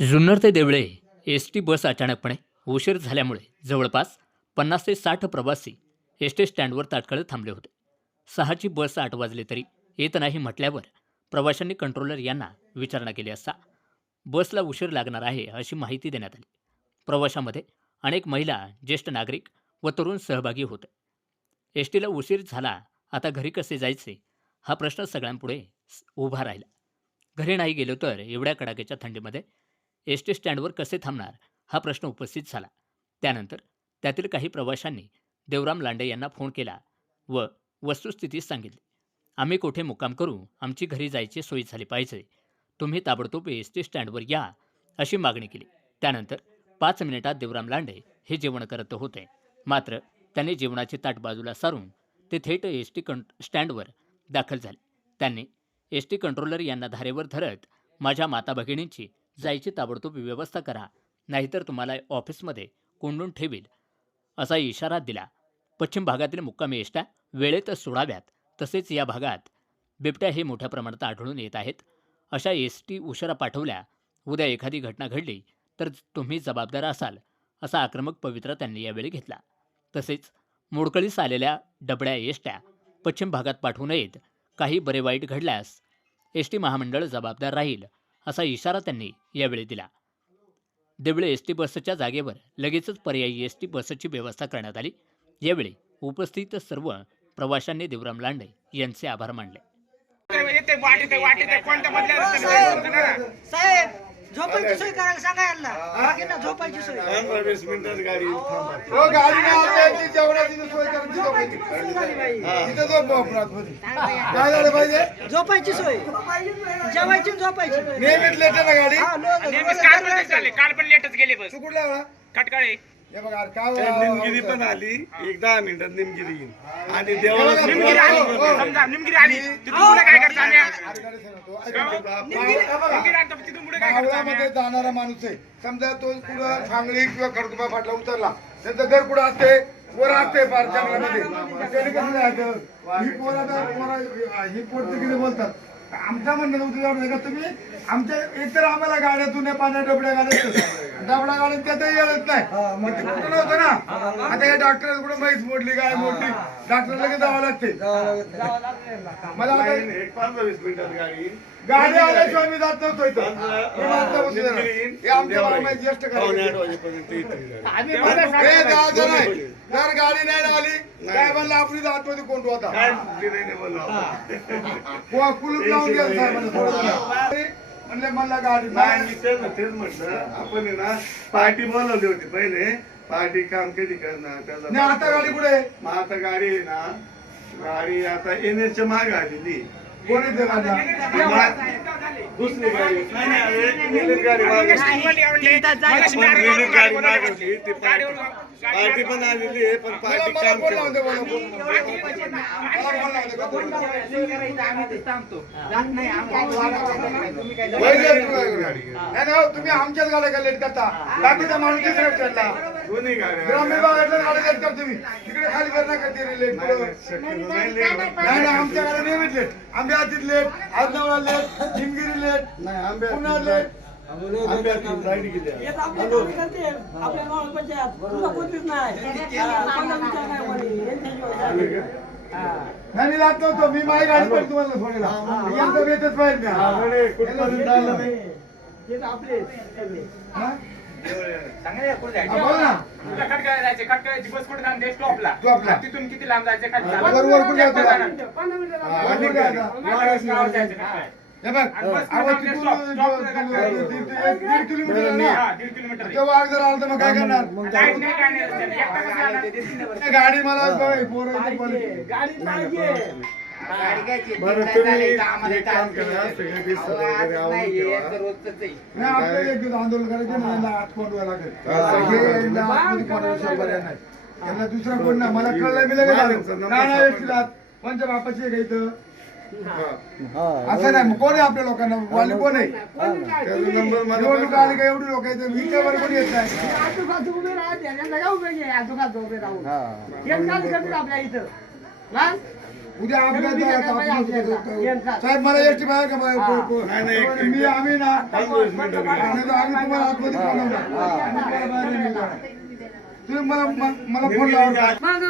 जुन्नर ते देवळे S T bus अचानकपणे उशीर झाल्यामुळे जवळपास 50 ते 60 प्रवासी एस टी स्टँडवर तात्काळ थांबले होते. 6ची बस 8 वाजले तरी येत नाही म्हटल्यावर प्रवाशांनी कंट्रोलर यांना विचारणा केली असता बसला उशीर लागणार आहे अशी माहिती देण्यात आली. प्रवाशांमध्ये अनेक महिला, ज्येष्ठ नागरिक व तरुण सहभागी होते. एस टीला उशीर झाला, आता घरी कसे जायचे हा प्रश्न सगळ्यांपुढे उभा राहिला. घरी नाही गेलो तर एवढ्या कडाक्याच्या थंडीमध्ये एस टी स्टँडवर कसे थांबणार हा प्रश्न उपस्थित झाला. त्यानंतर त्यातील काही प्रवाशांनी देवराम लांडे यांना फोन केला व वस्तुस्थिती सांगितली. आम्ही कुठे मुक्काम करू, आमची घरी जायची सोय झाली पाहिजे, तुम्ही ताबडतोब एस टी स्टँडवर या अशी मागणी केली. त्यानंतर 5 मिनिटात देवराम लांडे हे जेवण करत होते. मात्र त्यांनी जेवणाचे ताट बाजूला सारून ते थेट एस टी स्टँडवर दाखल झाले. त्यांनी एस टी कंट्रोलर यांना धारेवर धरत माझ्या माता भगिनींची जायची ताबडतोब व्यवस्था करा, नाहीतर तुम्हाला ऑफिसमध्ये कोंडून ठेवील असा इशारा दिला. पश्चिम भागातील मुक्कामी एसट्या वेळेत सोडाव्यात, तसेच या भागात बिबट्या हे मोठ्या प्रमाणात आढळून येत आहेत. अशा एस टी उशिरा पाठवल्या, उद्या एखादी घटना घडली तर तुम्ही जबाबदार असाल असा आक्रमक पवित्रा त्यांनी यावेळी घेतला. तसेच मोडकळीस आलेल्या डबड्या एसट्या पश्चिम भागात पाठवू नयेत, काही बरे वाईट घडल्यास एस टी महामंडळ जबाबदार राहील असा इशारा त्यांनी यावेळी दिला. देवळे एस टी बसच्या जागेवर लगेचच पर्यायी एस टी बसची व्यवस्था करण्यात आली. यावेळी उपस्थित सर्व प्रवाशांनी देवराम लांडे यांचे आभार मानले. साहेब झोपायची सोय करायला सांगा यांना. झोपायची सोय. 15-20 मिनिटात गाडी थांबा. हो गाडी नाही जेवणाची सोय करायची. झोपायची सोय झाली पाहिजे. तिथे झोप वापरात होती. काय झालं पाहिजे? झोपायची सोय. जेवायची आणि झोपायची. नेहमीच लेट आहे ना गाडी. हा, काल पण लेटच गेले बस तू कुठला आला? खटकाळे. हे बघा काय निमगिरी पण आली, एक 10 मिनिटात निमगिरी येईल आणि देवाला निमगिरी आली, समजा निमगिरी आली तिथून पुढे काय करता आम्ही? निमगिरी आली तर तिथून पुढे काय करता आम्ही? गावामध्ये जाणारा माणूस आहे. समजा तो कुठं सांगली किंवा खडकुबा फाटला उतरला, त्याचं घर कुठं असते? वर असते फार जंगलामध्ये. त्याने कसं जायचं? ही पोरती किती बोलतात. आमच्या म्हणणं होतं का तुम्ही आमच्या एकतर आम्हाला गाड्यातून पाण्या डबड्या गाड्यात त्यातही येत नाही. मग ते कुठं नव्हतं ना. आता या डॉक्टर कुठं म्हैस मोडली, गाय मोडली, डॉक्टर लगेच जावं लागते. मला आता 15-20 मिनिटात गाडी आल्याशिवाय मी जात नव्हतो इथं. हे आमच्या बाबाई ज्येष्ठ पावणे 8 करायचे. वाजेपर्यंत येतील गाडी. हे जायचं नाही. जर गाडी नाही आली काय म्हणलं आपली आतमध्ये कोंडू आता. काय सुट्टी नाही बोललो आपण. कुलूप लावून द्या साहेबांना. म्हणले मला गाडी नाही, मी तेच म्हटलं. आपण आहे ना पार्टी बोलवली होती पहिले. पार्टी काम कधी करणार त्याचा. नाही आता गाडी कुठे आहे? मग आता गाडी आहे ना, गाडी आता एनएसच्या मागे आलेली. कोण येते गाडीला? दुसरी गाडी नाही, पहिलीच गाडी मागे होती. ती पार्टी पण आलेली आहे, पण पार्टी मला काम फोन करत लावून दे, मला फोन लावून दे. तुम्ही आमच्याच गाड्या का लेट करता? बाकीचा माणूस दुसऱ्या स्टँडला. दोन्ही गाड्या ग्रामीण भागातल्या गाड्या लेट करता तुम्ही. तिकडे खाली करणार का ते लेट? नाही नाही आमच्या गाड्या नेहमीच लेट. आंब्या आतीत लेट, आजनावळा लेट, हिमगिरी लेट, पुन्हा लेट. नाही जात नव्हतो मी. माझी गाडी पण तुम्हाला सोडला. यांचा भेटच पाहिजे बोल ना. खटकाळे जायचे, खटकाळ्याची बस कुठे थांबते? स्टॉपला. स्टॉपला. तिथून किती लांब जायचं? काय बरोबर कुठे जातो? गावात जायचं खटकाळे. हे बघ आवाज तिथून 1.5 किलोमीटर आहे ना. 1.5 किलोमीटर. तेव्हा आग जर आलं तर मग काय करणार? लाईट नाही, काय नाही रस्त्याला. एकटा कसं जाणार? गाडी मला पोरं गाडी पाहिजे. बरं तुम्ही एक काम करा, सगळे दिवस वगैरे आवरून ठेवा. नाही आपल्याला एक दिवस आंदोलन करायचं ना. यांना आत कोंडवा लागेल. हे यांना आतमध्ये कोणाला पर्याय नाही. यांना दुसरा कोण नाही. मला कळलं मी लगेच आलो. नाना व्यक्तीला पंच बापाची आहे का इथं? असं नाही. मग कोण आहे आपल्या लोकांना? वाली कोण आहे? त्याचा नंबर मला निवडणूक आली का एवढी लोक आहेत विचार कोणी येत नाही. आजूबाजू उभे राहते. यांना काय उपयोग आहे आजूबाजू उभे राहून? एक काम करतील आपल्या इथं. उद्या अपघात झाला तर आपण होतो. साहेब मला याची बाहेर का बाहेर नाही, नाही, मी आम्ही ना 15 मिनिटं नाही तर आम्ही तुम्हाला आतमध्ये बोलवणार. आम्ही तुम्हाला बाहेर नाही निघणार. तुम्ही मला फोन लावा. मग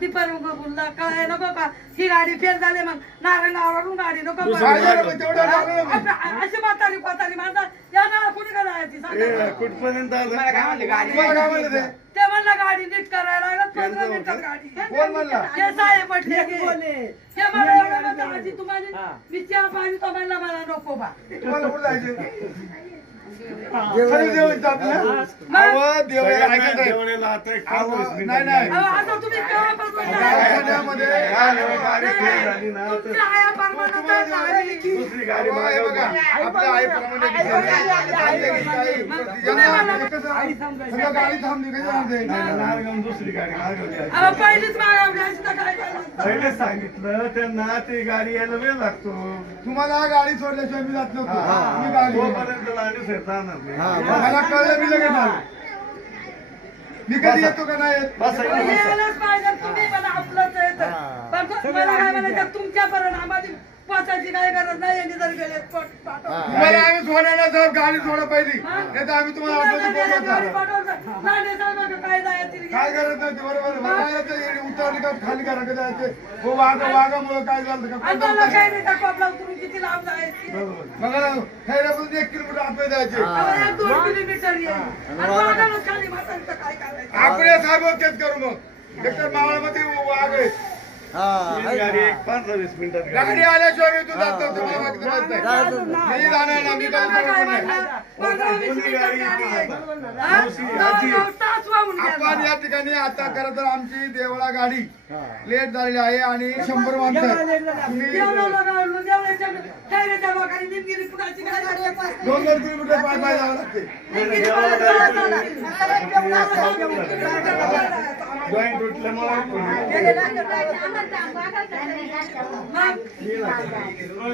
दीपाला कळाय नको का ही गाडी फेल झाली मग नारायणगाववरून गाडी नको काय झालं मग तेवढं झालं ना मग. अशी म्हातारी माणसं या ना कुणी का जायची सांगा. कुठपर्यंत तुम्हाला काय म्हणले गाडी तुम्हाला काय म्हणलं ते? ते म्हणलं गाडी नीट करायला लागलं 15 मिनिटात गाडी कोण म्हणला? हे साहेब म्हटले की हे मला एवढं म्हणतं आजी तुम्हाला मी चहा पाणी तो म्हणला मला नको बा तुम्हाला कुठं जायचं? सगळे देव आपलं अहो देव ऐकत आहे. देवळेला आता एक 15 अहो, मिनिटं नाही नाही अहो, आता तुम्ही केव्हापासून दवाखान्यामध्ये गाडी फेल झाली ना तर तुमच्या आया परमानंद झाली. दुसरी गाडी अहो, हे बघा आपल्या आईप्रमाणे गाडी थांबली कशी थांबते? नारगाव दुसरी गाडी मागवली आहे. अहो, पहिलीच मागवली अशी तर काय करायचं? पहिले सांगितलं त्यांना ती गाडी यायला वेळ लागतो तुम्हाला गाडी सोडल्याशिवाय मी जात नव्हतो. मी गाडी तोपर्यंत गाडी जाणार नाही. मला कळलं मी लगेच आलो. मी कधी येतो का नाही येत? बसायचं. यायलाच पाहिजे तुम्ही मला आपलंच येतं. पण मला काय म्हणायचं तुमच्यापर्यंत आम्हाला पोचायची काही गरज नाही यांनी जर गेले पाठवा. तुम्हाला आम्ही सोडायला साहेब गाडी सोडा पहिली नाही तर आम्ही तुम्हाला तुम्हाला आतमध्ये गेले गाडी बोलवतो. पाठवलं. नाही, नाही, साहेब, काय जायचं? काय करत नाही ते बरोबर मला उतरली का खाली करा का जायचे हो वाघामुळे काय झालं का आणि मला काय नाही का कोपला उतरून किती लांब जायची? बघा ना खैरापासून 1 किलोमीटर आतमध्ये जायचे अहो, 1-2 किलोमीटर येईल. आणि वाघालाच खाली बसायचं काय करायचं? आपण साहेब तेच करू मग एकतर मावळामध्ये वाघ आहे ही गाडी एक 15-20 मिनिटात गाडी आल्याशिवाय मी तू जात नव्हतो मला माहिती नाही. मी जाणार ना मी तुम्हाला काय काय म्हणलं? 15-20 मिनिटात गाडी आहे. हा? 9 तास वाहून आपण गेला. या ठिकाणी आता खरं तर आमची देवळा गाडी लेट झालेली आहे आणि 100 माणसं आहेत. तुम्ही देवळाला गावलं, देवळाच्या खैरेच्या लोकांनी निमगिरी पुण्याची गाडी आहे. 2-2 किलोमीटर पाय पाय जावं लागते निमगिरी पुण्याची गाडी. जॉईंट तुटल्यामुळे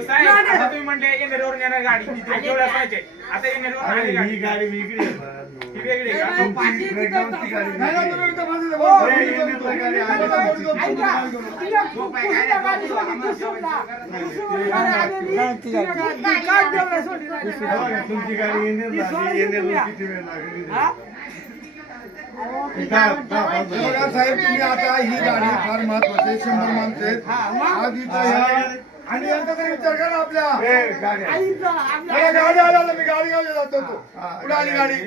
साहेब आता तुम्ही म्हणले येणेरवरून येणार गाडी तेवढ्या पाहिजे आता येणेरवरून आली ही गाडी गाडी वेगळी आहे. ही वेगळी आहे का? ब्रेकडाऊनची गाडी नाही ना तुम्ही इथं बसले. तुमची गाडी येणे किती वेळ लागेल? बघा साहेब तुम्ही आता ही गाडी फार महत्वाची आहे. 100 माणसं आहेत आज इथं या आणि यांचा तरी विचार करा आपल्या मला गाडी आला मी गाडी घेऊन जात होतो कुठे आली गाडी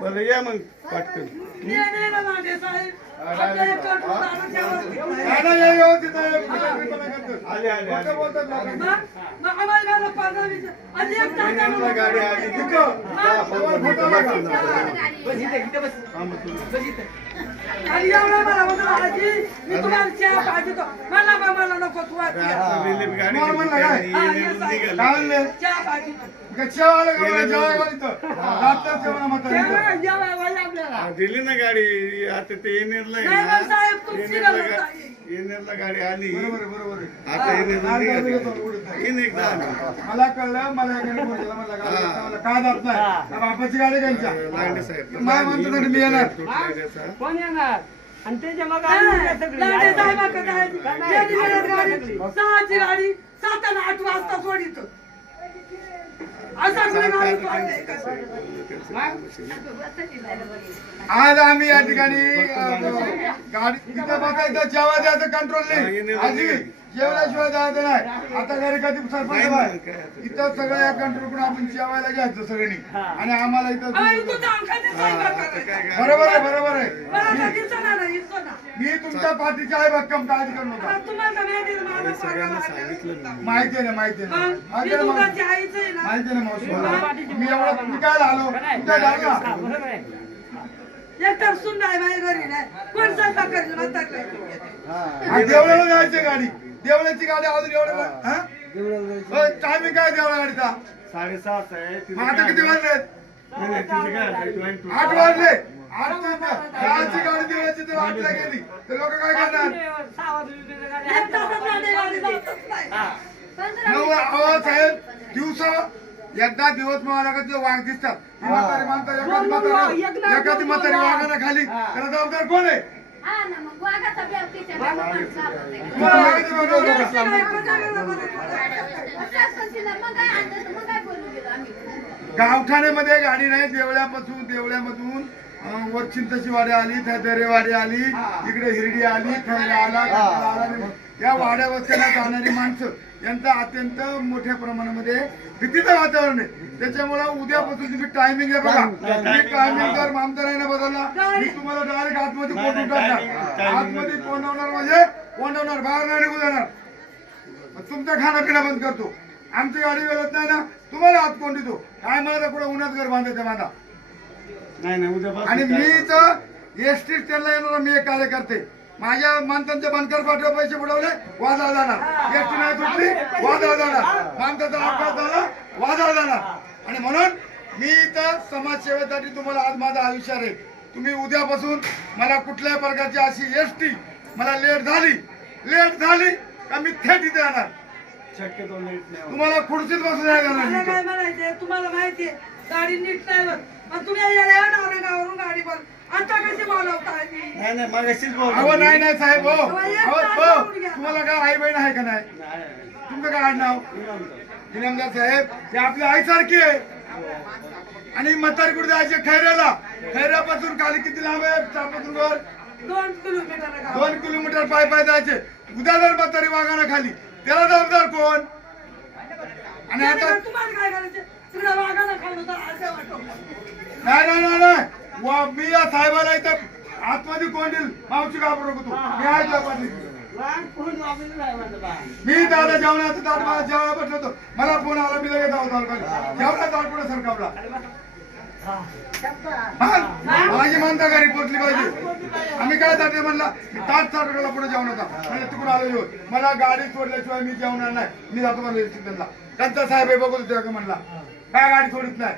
बरं या मग पटकन. नाही ना माझे साहेब आपल्या एका ठिकाणाच्या वरती. नाही ना हे व्यवस्थित आहे. कुठं करतो. आले आले खोटं आले. बोलतात लोकांनी. मग आम्हाला गावलं 15-20 आणि एक तासाला गाडी आली तिथं तुम्हाला खोटं नका. आणि एवढं मला म्हणलं आजी मी तुम्हाला चहा पाहिजे मला नको तू आज या. रिलीफ गाडी मला म्हणलं काय? निघाली. काय म्हणले? चहा पाहिजे कशावाला गावाला जेवायला इथं रात्र जेवणा म्हातारी जेवायला आपल्याला दिली ना गाडी आता ते येणेरला आहे नाही मग ना. साहेब तुमची गरज नाही. येणेरला गाडी आली बरोबर आहे, बरोबर आहे. आता येणेरला आज गाडी निघाली. घेतो, उडत नाही. येईन एकदा आली. मला कळलं मला एकाने फोन केला मला गाडी घेता, मला काय जात नाही त्या बापाची गाडी घ्यायच्या लांडे साहेब माय म्हणतो तरी मी येणार तुटलाय त्याचा. कोण येणार आणि त्याच्या मग लांडे साहेबाकडे जायचं. ज्यांनी वेळेत गाडी 6ची गाडी 7 आणि 8 वाजता सोडित असा कुणी गाडी सोडते का? आज आम्ही या ठिकाणी गाडी तिथं बसायचं जेव्हा द्यायचं कंट्रोल नाही आधी जेवल्याशिवाय जायचं नाही आता घरी कधी सरपंच बाय इथं सगळ्या कंट्रोल आपण जेवायला घ्यायचं सगळ्यांनी आणि आम्हाला अहो, इथं तुझं अंगठी साहेब करायचं. बरोबर आहे बरोबर आहे मला कधी सणा नाही सणा. मी तुमच्या पाठीची आहे भक्कम काळजी करू नका तुम्हाला माहिती आहे, माझा पोरगा वारला. माहिती आहे ना माहिती आहे ना मग माहिती मी आहे ना तुमची मावशी? आईच आहे ना. माहिती आहे ना मावशी मला. मी एवढं मी काय आलो तुमच्या जागा बरोबर आहे एकतर सुन आहे माझ्या घरी नाही कोण स्वयंपाक करेल म्हणतात नाही. देवळाला जायची गाडी देवळाची गाडी अजून एवढं टायमिंग काय देवळा गाडीचा 7:30 आहे. तिथे मग आता किती वाजले नाही, नाही, तिथे काय आहे? joint तुटलं. 8 वाजले 8ची गाडी देवळाची तर 8ला गेली तर लोक काय करणार एक तासात माझी गाडी जातच नाही. अहो साहेब दिवसा एकदा दिवस मला का ते वाघ दिसतात म्हातारी माणसं एखादी म्हातारी वाघानं खाली त्याला जबाबदार कोण आहे हा ना मग वाघाचा बेवतीच्या माणसं आपण. तुम्हाला माहिती बरोबर का? शासनशीला मग काय आणलं मग काय बोलू गेलो आम्ही. गावठाण्यामध्ये गाडी नाही. देवळ्यामधून वर चिंताची वाडी आली, दरे वाडी आली, इकडे हिरडी आली, खैरा आला, आला. या वाड्या वस्त्याला जाणारी माणसं यांचा अत्यंत मोठ्या प्रमाणामध्ये भीतीचं वातावरण आहे. त्याच्यामुळे उद्यापासून तुम्ही टायमिंग आहे बघा. तुम्ही टायमिंग जर आमदाराने बदलला मी तुम्हाला डायरेक्ट आतमध्ये कोंडून टाकणार. आतमध्ये कोंडवणार म्हणजे कोंडवणार, बाहेर नाही निघू जाणार. तुमचं खाणं पिणं बंद करतो. आमची गाडी वेळत नाही ना, तुम्हाला आत कोंडितो. काय मला कुठं उन्हात घर बांधायचं माझा. आणि मी तर एसटी स्टँडला येणार. मी एक कार्यकर्ते माझ्या माणसांच्या बनकर पाठीवर पैसे बुडवले, वादळ जाणार. एसटी नाही सुटली, वादळ जाणार. माणसाचा अपघात झाला, वादळ जाणार. आणि म्हणून मी तर समाजसेवेसाठी तुम्हाला आज माझा आयुष्य आहे. तुम्ही उद्यापासून मला कुठल्याही प्रकारची अशी एसटी मला लेट झाली का मी थेट इथे येणार. तुम्हाला खुर्चीत बसून नाही मला जाणार. काय म्हणायचंय तुम्हाला माहितीये गाडी नीट नाही होत. मग तुम्ही येणार औरंगावरून गाडी बोल आता कशी बोलवताय मी? अहो नाही साहेब. हो तुम्हाला काय आई बहीण आहे का नाही? तुमचं काय आडनाव? इनामदार साहेब. हे आपल्या आईसारखी आहे. आणि म्हातारी कुठे जायचे? खैऱ्यापासून खाली किती लांब आहे? चापासून 2 किलोमीटर 2 किलोमीटर पाय जायचे. उद्या जर म्हातारी वागाना खाली त्याला जबाबदार कोण? आणि आता तुम्हाला काय करायचं? तिकडे वाघाला खाल्लं तर असं वाटतं. नाही मी या साहेबाला इथं आतमध्ये कोण देईल? मावशी घाबरू नको तू. मी आहे तुझ्या पाठीशी. मी दादा जेवणाचं ताट मला जेवायला बसलो होतो. मला फोन आला, मी लगेच जेवणा ताट पुढे सरकावला. माझी मानता घरी पोचली पाहिजे. आम्ही काय जाते म्हणला ताट सरकारला पुढे जेवण होता. म्हणजे तिकडून आलो मला गाडी सोडल्याशिवाय मी जेवणार नाही. मी जातो मला त्यांना. त्यांचा साहेब हे बघत होते का म्हणला काय गाडी सोडित नाही.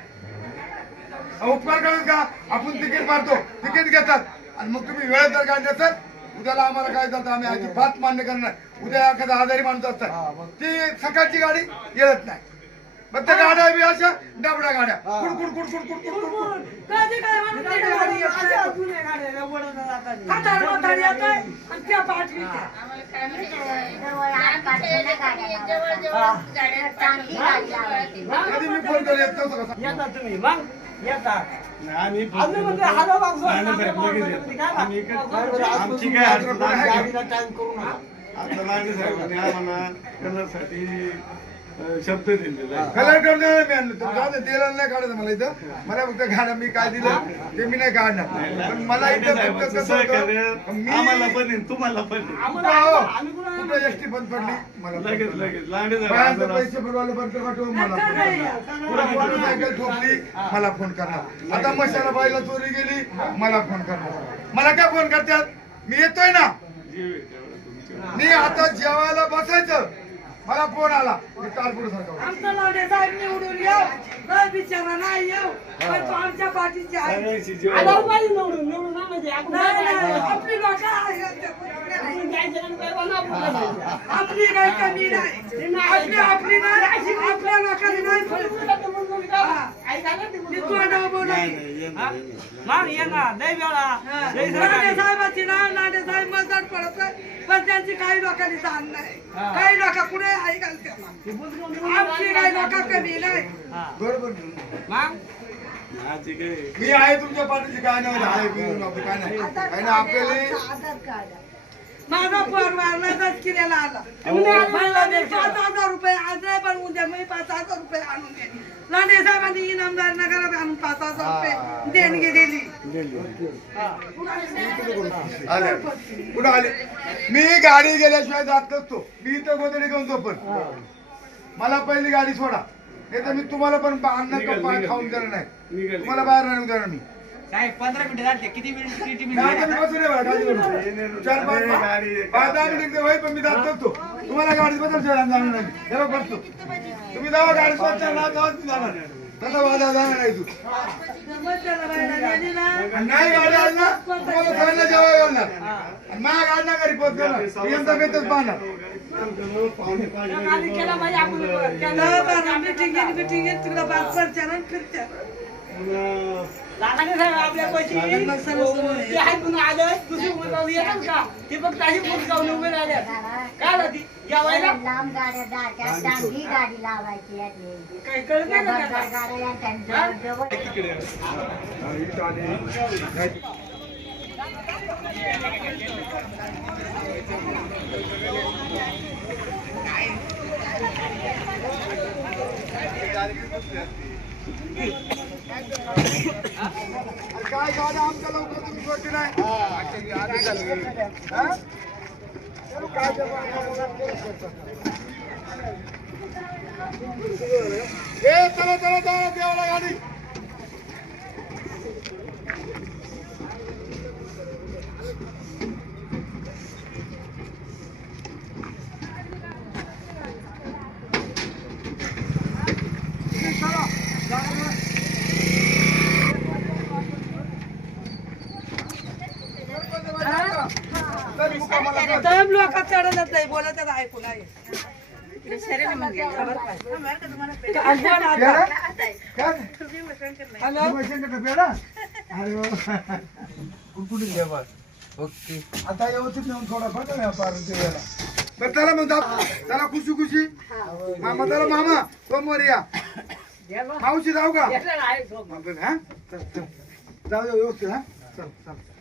उपकार करत का? आपण तिकीट मारतो, तिकीट घेतात आणि मग तुम्ही वेळेत जर गाडी देतात उद्याला आम्हाला काय जातं आम्ही अजिबात मान्य करणार. उद्या एखादा आजारी माणसं असतात ती सकाळची गाडी येत नाही. मग त्या गाड्या बी अशा डाबड्या गाड्या कुड. कधी काय म्हणून ती गाडी येते. खाताड मोताड येतोय आणि त्या पाठवीच्या. कधी मी फोन करू येत नव्हतं का? येता तुम्ही मग येता आम्ही म्हणजे हॅलो बाबू आमची काय अडचण नाही. गाडीला टाइम करू नका. आता लांडे साहेबांनी आम्हाला करण्यासाठी शब्द दिलेला आहे. कलर करून देणार मी आणलं. तुमचं तेला नाही काढायचं मला इथं. मला फक्त गाणं मी काय दिलं ते मी नाही काढणार. पण मला इथं फक्त कसं सहकार्य होतं, मी आम्हाला पण आहे, तुम्हाला पण आहे. कुठं एसटी बंद पडली मला लगेच लांडे बाहेरचं साहेब पैसे भरवायला बंद पाठवून मला फोन करणार. पुढे मोटरसायकल ठोकली मला फोन करणार. आता मशाला बाईला चोरी गेली मला फोन करणार. मला काय फोन करतात? मी येतोय ना. मी आता जेवायला बसायचं मला फोन आला मी काल पुढे सरकार. आमचा लावडे साहेब निवडून येऊ नाही बिचारा नाही येऊ पण तो आमच्या पाठीची आहे. आला बाई निवडून म्हणजे आपण नाही, आपली लोक आहेत. आपण जायचं आणि काय बनवू आपण. आपली काही कमी नाही. आपली नाही आपल्या लोकांनी नाही फरक. ती तोंडावर बोलायची. मग ये ना लय वेळा लय लांडे साहेबाची ना लांडे साहेब मदत पडत नाही. पण त्यांची काही लोकांनी जाण नाही. काही लोक कुठे ऐकाल आमची काही लोक कमी नाही. बरोबर मग मी आहे तुमच्या पाठीची. काय नाही आहे काय नाही काय नाही आपल्याला. माझा परिवार मदत केलेला आला. म्हणलं मी 5,000 रुपये आज नाही पण उद्या मी 5,000 रुपये आणून दे. लांडे साहेबांनी इनामदार नगरात आणून 5,000 रुपये देणगी दिली. कुठं आले? मी गाडी गेल्याशिवाय जात नसतो. मी इथं गोदडी घेऊन झोपन. मला पहिली गाडी सोडा नाही तर मी तुम्हाला पण अन्न खाऊन देणार नाही. तुम्हाला बाहेर राहून देणार मी. काय 15 मिनिटं झाले किती नाही, आता मी बसून आहे बघा, गाडीवर. 4-5 मिनिट होईल पण मी जात नसतो. तुम्हाला गाडी बदल जाणार नाही. हे बघ बसतो. तुम्ही जावा गाडी स्वच्छ जावाच मी जाणार. तसा वादा जाणार नाही तू. मच्छाला बाहेर गेली ना. आणि नाही गाडी आली ना तुम्हाला सगळ्यांना जेवायला घालणार. आणि माझ्या गाडी ना घरी पोहोच करणार. यंदा बेतच पाहणार. आणि केला म्हणजे आपण केलं. मिटिंग तिकडे 5 वर्षानं फिरत्या. लाडाने साहेब आपल्या पैसे ते आहेत म्हणून आलं दुसरी मुलं येतात का ते फक्त अशी पुरकावून उभे राहिले काय राहते जेवायला लांब गाड्या जात्या चांगली गाडी लावायची आहे. काही कळत नाही का जबरदस्त त्यांना? गाड्या या त्यांच्या जवळ काय गाड्या आमच्या लवकर तुम्ही सोडली नाही हा? काय ते चला चला चला देवाला गाडी तर लोक चढत नाही बोलत ऐकून आहे हॅलो ओके आता व्यवस्थित नेऊन थोडा बघा व्यापार बरं चला मग चला खुशी खुशी मामा चला मामा सोमवार या मावशी जाऊ का हा चल चल जाऊ व्यवस्थित हा चल चल